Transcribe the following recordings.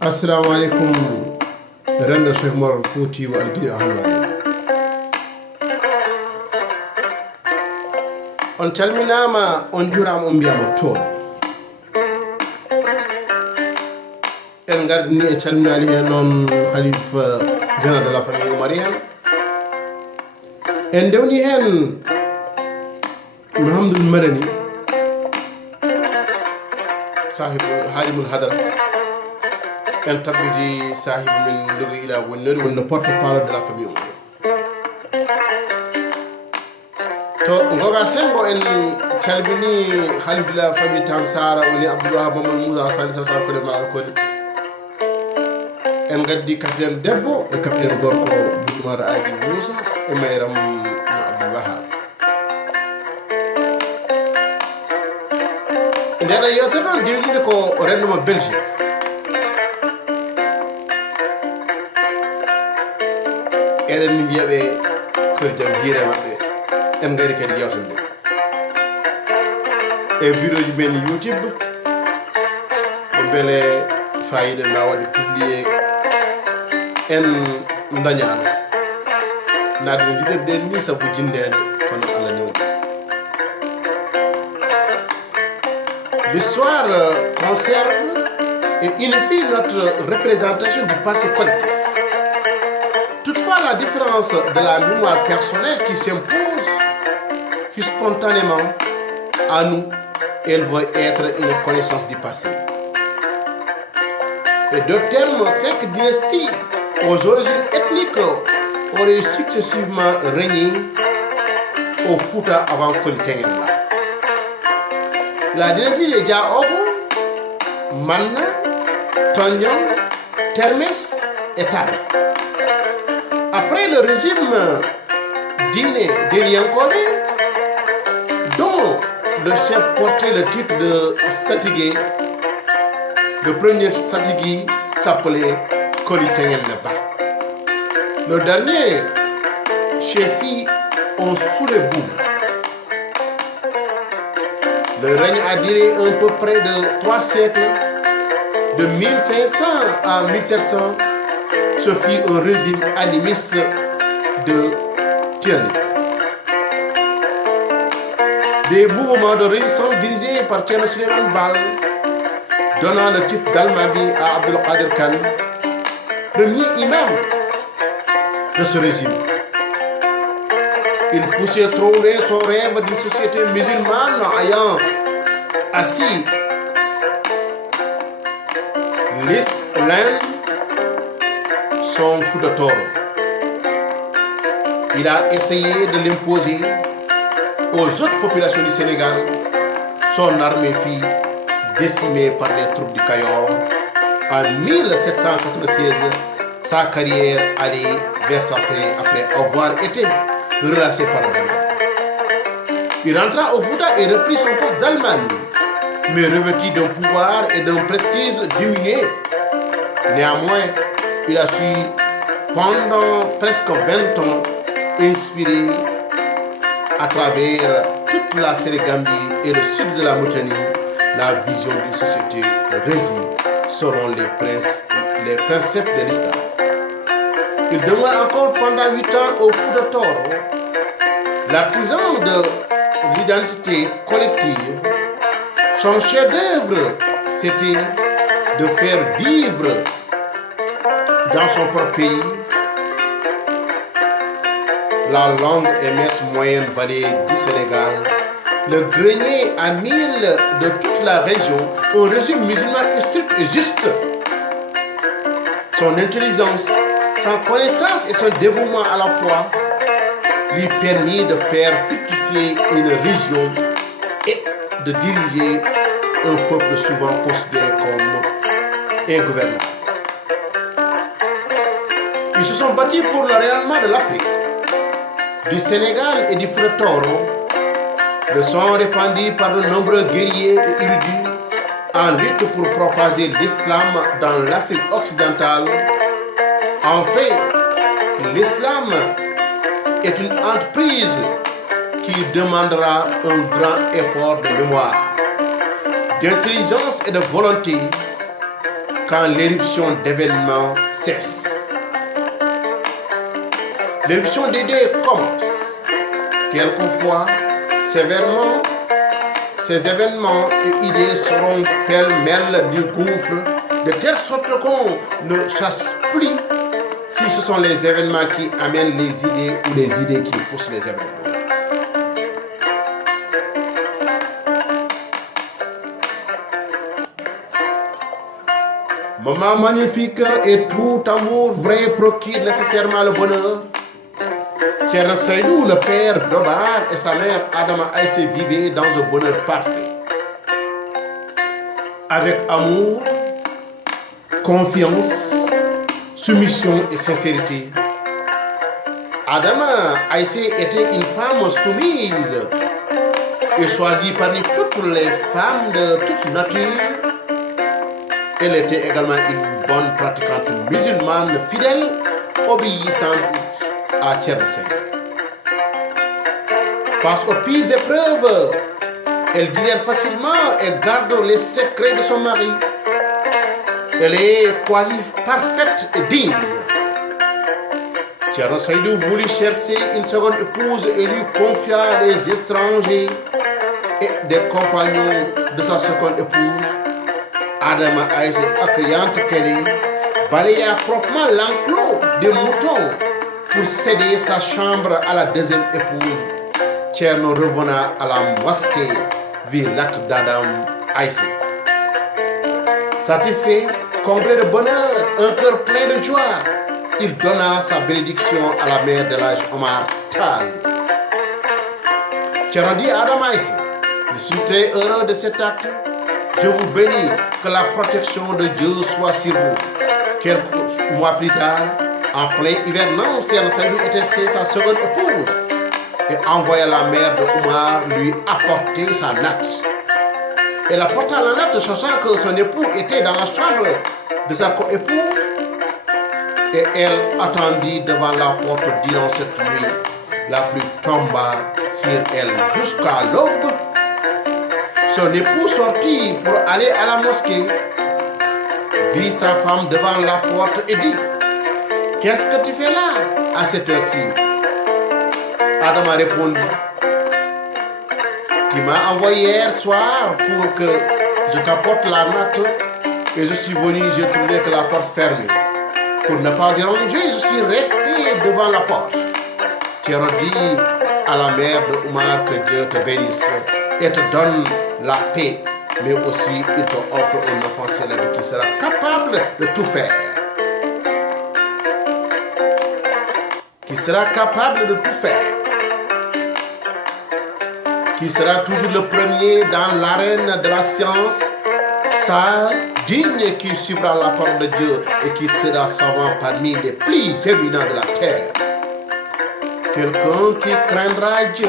Assalamu alaikum renda Cheikh Mor Fouti wa algiri halwani on calminama on jurama on mbiyama toon en gardini e calminali hen noon khalifa général de la famille oumarienne en dewni hen Mouhamadoul Madani sahibu halimul hadara en tabbidi sahibu min lori ila wonnori wonno porte parole de la famille oumarienne to goga sembo en calmini khalife de la famille Tansara woni Abdoulwahab Mamadou Moussa Salisa Sa kode mala kode en gaddi capitaine debbo e capitaine gorko Boudoumara Adi Moussa e mayram Abdoulwahab ndena yewtere noon dewdide ko renduma Belgique eɗen min mbiyaɓe koye jaam hiire maɓɓe en gari kadi yewtande e vidéo ji men YouTube beele fayida ma waɗi publié en dañano nadde no jiɗirɗen ni saabu jindede kono Allah newni l'histoire conserve et unifie notre représentation du passé collectif. Toutefois, la différence de la mémoire personnelle qui s'impose spontanément à nous, elle veut être une connaissance du passé. Et deux termes, 5 dynasties aux origines ethniques auraient successivement régné au Fouta avant Koli Tengela. La dynastie de Diaogo, Manna, Tondian, Termes et Tari. Après le régime Diné d'Eliankore, dont le chef portait le titre de Satigué, le premier Satigui s'appelait Koli Tengela. Le dernier chefit en Soulébou. Le règne a duré à peu près de 3 siècles, de 1500 à 1700. Ce fut un régime animiste de tyrannie. Des mouvements de résistance dirigés par Thierno Souleymane Baal, donnant le titre d'Almami à Abdelkader Khan, premier imam de ce régime. Il poussait trop loin son rêve d'une société musulmane ayant assis l'Inde, son Fouta Toro. Il a essayé de l'imposer aux autres populations du Sénégal. Son armée fut décimée par les troupes du Cayor. En 1796, sa carrière allait vers sa fin après avoir été relâché par Banda. Il rentra au Fouta et reprit son poste d'Allemagne, mais revêtu d'un pouvoir et d'un prestige diminué. Néanmoins, il a su pendant presque 20 ans inspirer à travers toute la Sénégambie et le sud de la Mauritanie la vision d'une société régie selon les principes de l'islam. Il demeure encore pendant 8 ans au Fouta Toro, l'artisan de l'identité collective. Son chef-d'œuvre, c'était de faire vivre dans son propre pays la langue et messe moyenne vallée du Sénégal, le grenier à mille de toute la région, un régime musulman strict et juste. Son intelligence, sa connaissance et son dévouement à la foi lui permit de faire fructifier une région et de diriger un peuple souvent considéré comme ingouvernable. Ils se sont battus pour le rayonnement de l'Afrique, du Sénégal et du Fouta Toro. Le sang répandu par de nombreux guerriers et érudits en lutte pour propager l'islam dans l'Afrique occidentale. En fait, l'islam est une entreprise qui demandera un grand effort de mémoire, d'intelligence et de volonté quand l'éruption d'événements cesse. L'éruption d'idées commence. Quelquefois, sévèrement, ces événements et idées seront pêle-mêle du gouffre, de telle sorte qu'on ne chasse plus si ce sont les événements qui amènent les idées ou les idées qui poussent les événements. Moment magnifique et tout amour vrai procure nécessairement le bonheur. Thierno Seydou, le père d'Omar et sa mère Adama Aïssé vivaient dans un bonheur parfait. Avec amour, confiance, soumission et sincérité. Adama Aïssé était une femme soumise et choisie parmi toutes les femmes de toute nature. Elle était également une bonne pratiquante musulmane fidèle, obéissante à Thierno Seydou. Face aux pires épreuves, elle disait facilement et garde les secrets de son mari. Elle est quasi parfaite et digne. Thierno Seydou voulut chercher une seconde épouse et lui confia les étrangers et des compagnons de sa seconde épouse. Adama Aïssé, accueillante qu'elle est, balaya proprement l'enclos des moutons pour céder sa chambre à la deuxième épouse. Thierno revenant à la mosquée vit l'acte d'Adama Aïssé. Satisfait, comblé de bonheur, un cœur plein de joie, il donna sa bénédiction à la mère de l'âge Omar Tal. Thierno dit à Adama Aïssé, je suis très heureux de cet acte. Je vous bénis, que la protection de Dieu soit sur vous. Quelques mois plus tard, en plein hivernage, Thierno Seydou était chez sa seconde épouse et envoya la mère de Omar lui apporter sa natte. Elle apporta la natte, sachant que son époux était dans la chambre de sa co-épouse, et elle attendit devant la porte durant cette nuit. La pluie tomba sur elle jusqu'à l'aube. Son époux sortit pour aller à la mosquée, vit sa femme devant la porte et dit, « Qu'est-ce que tu fais là à cette heure-ci » Adam a répondu, « Tu m'as envoyé hier soir pour que je t'apporte la natte et je suis venu, j'ai trouvé que la porte fermée. Pour ne pas déranger, je suis resté devant la porte. » Thierno dit à la mère de Omar que Dieu te bénisse et te donne la paix, mais aussi il te offre un enfant célèbre qui sera capable de tout faire. Qui sera capable de tout faire. Qui sera toujours le premier dans l'arène de la science, sage, digne, qui suivra la parole de Dieu et qui sera savant parmi les plus éminents de la terre. Quelqu'un qui craindra Dieu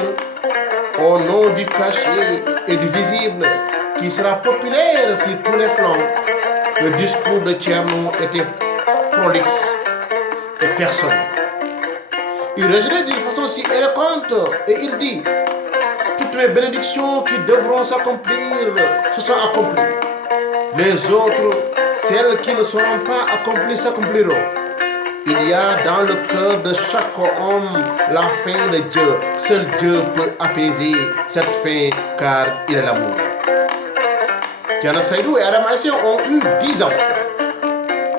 au nom du caché et du visible, qui sera populaire sur tous les plans. Le discours de Thierno était prolixe et personnel. Il résumait d'une façon si éloquente et il dit, toutes les bénédictions qui devront s'accomplir se sont accomplies. Les autres, celles qui ne seront pas accomplies, s'accompliront. Il y a dans le cœur de chaque homme la faim de Dieu. Seul Dieu peut apaiser cette faim car il est l'amour. Thierno Seydou et Adama Aïssé ont eu 10 enfants,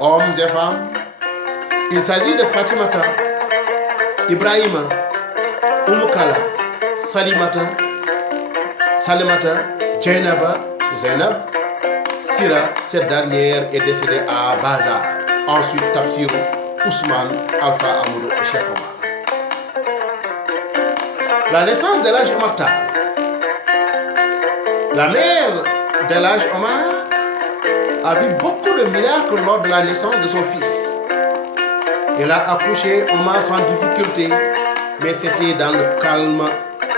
hommes et femmes. Il s'agit de Fatimata, Ibrahima, Oumou-Kala, Salimata, Zainab, Sira. Cette dernière est décédée à Baza. Ensuite Tafsirou, Ousmane, Alpha Amadou et Cheikh Omar. La naissance de l'âge Omar Tal. La mère de l'âge Omar a vu beaucoup de miracles lors de la naissance de son fils. Elle a accouché Omar sans difficulté, mais c'était dans le calme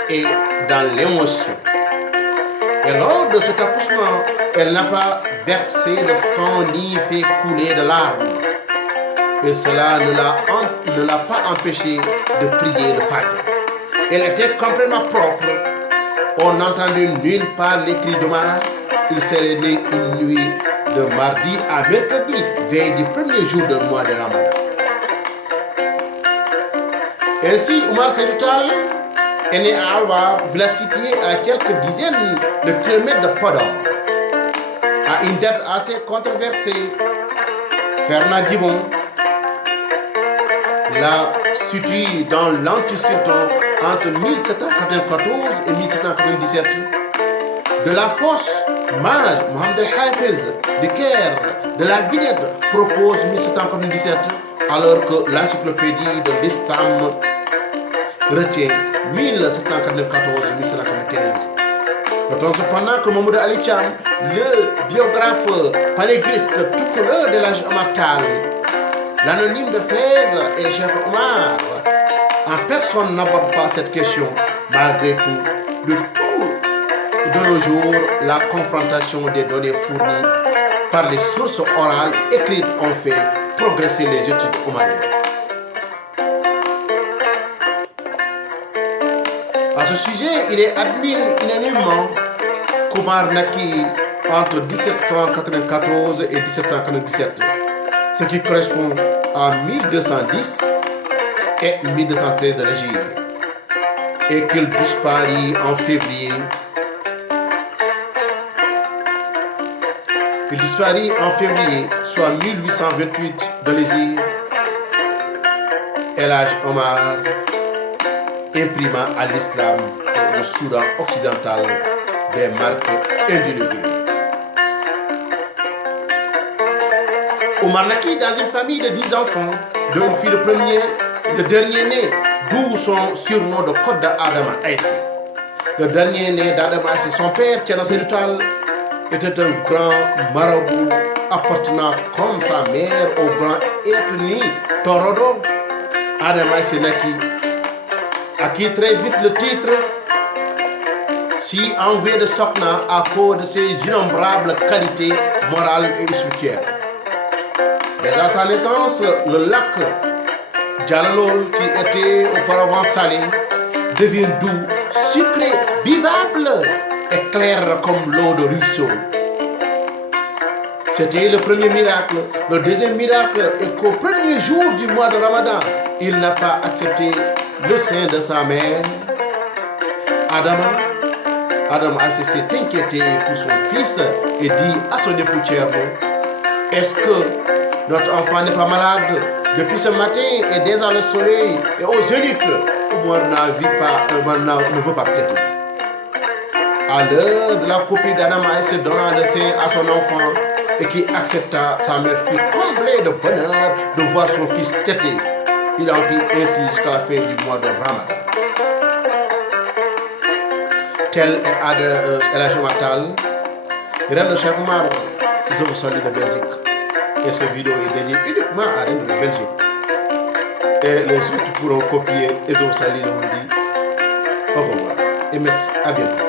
et dans l'émotion. Et lors de cet accouchement, elle n'a pas versé de sang ni fait couler de larmes. et cela ne l'a pas empêché de prier le Fajr. Elle était complètement propre. On n'entendait nulle part les cris d'Omar. Il serait né une nuit de mardi à mercredi, veille du premier jour du mois de Ramadan. Ainsi, Omar Seydoutal est né à Alwar, village situé à quelques dizaines de kilomètres de Podor. À une date assez controversée, Fernand Dibon l'a situé dans l'Antisultan entre 1794 et 1797. De la fosse Maj Mohamed El Hafiz de Caire de la Villette propose 1797, alors que l'encyclopédie de l'Islam retient 1794-1795. Notons cependant que Mahmoud Ali Cham, le biographe panégriste tout couleur de l'âge Amatal, l'anonyme de Fès et Cheikh Omar, en personne n'aborde pas cette question. Malgré tout, de nos jours, la confrontation des données fournies par les sources orales écrites ont fait progresser les études omariennes. À ce sujet, il est admis unanimement qu'Omar naquit entre 1794 et 1797, ce qui correspond à 1210 et 1213 de l'Égypte, et qu'il disparut en février. Il disparut en février, soit 1828 de l'Égypte. El Hadj Omar imprima à l'islam et au Soudan occidental des marques indélébiles. Omar naquit dans une famille de 10 enfants, dont il fut le dernier né, d'où son surnom de Code d'Adama Aïssi. Le dernier né d'Adama Aïssi, son père, Thierno Seydoutal, était un grand marabout appartenant comme sa mère au grand ethnie Torodo. Adama Aïssi naquit, acquit très vite le titre si envié de Sokna à cause de ses innombrables qualités morales et spirituelles. Dès à sa naissance, le lac Djalalol, qui était auparavant salé, devient doux, sucré, vivable et clair comme l'eau de ruisseau. C'était le premier miracle. Le deuxième miracle est qu'au premier jour du mois de Ramadan, il n'a pas accepté le sein de sa mère. Adama Aïssi s'est inquiété pour son fils et dit à son époux Thierno: est-ce que notre enfant n'est pas malade? Depuis ce matin et déjà le soleil et au zénith, Omar ne veut pas peut-être. À l'heure de la copie d'Adama Aïssi donnant le sein à son enfant et qui accepta, sa mère fut comblée de bonheur de voir son fils tété. Il en vit ainsi jusqu'à la fin du mois de Ramadan. Tel est El Hadj Amatal, Reine de Cheikh Omar, je vous salue de Belgique. Et cette vidéo est dédiée uniquement à Reine de Belgique. Et les autres pourront copier et je vous salue, je vous dis au revoir et merci, à bientôt.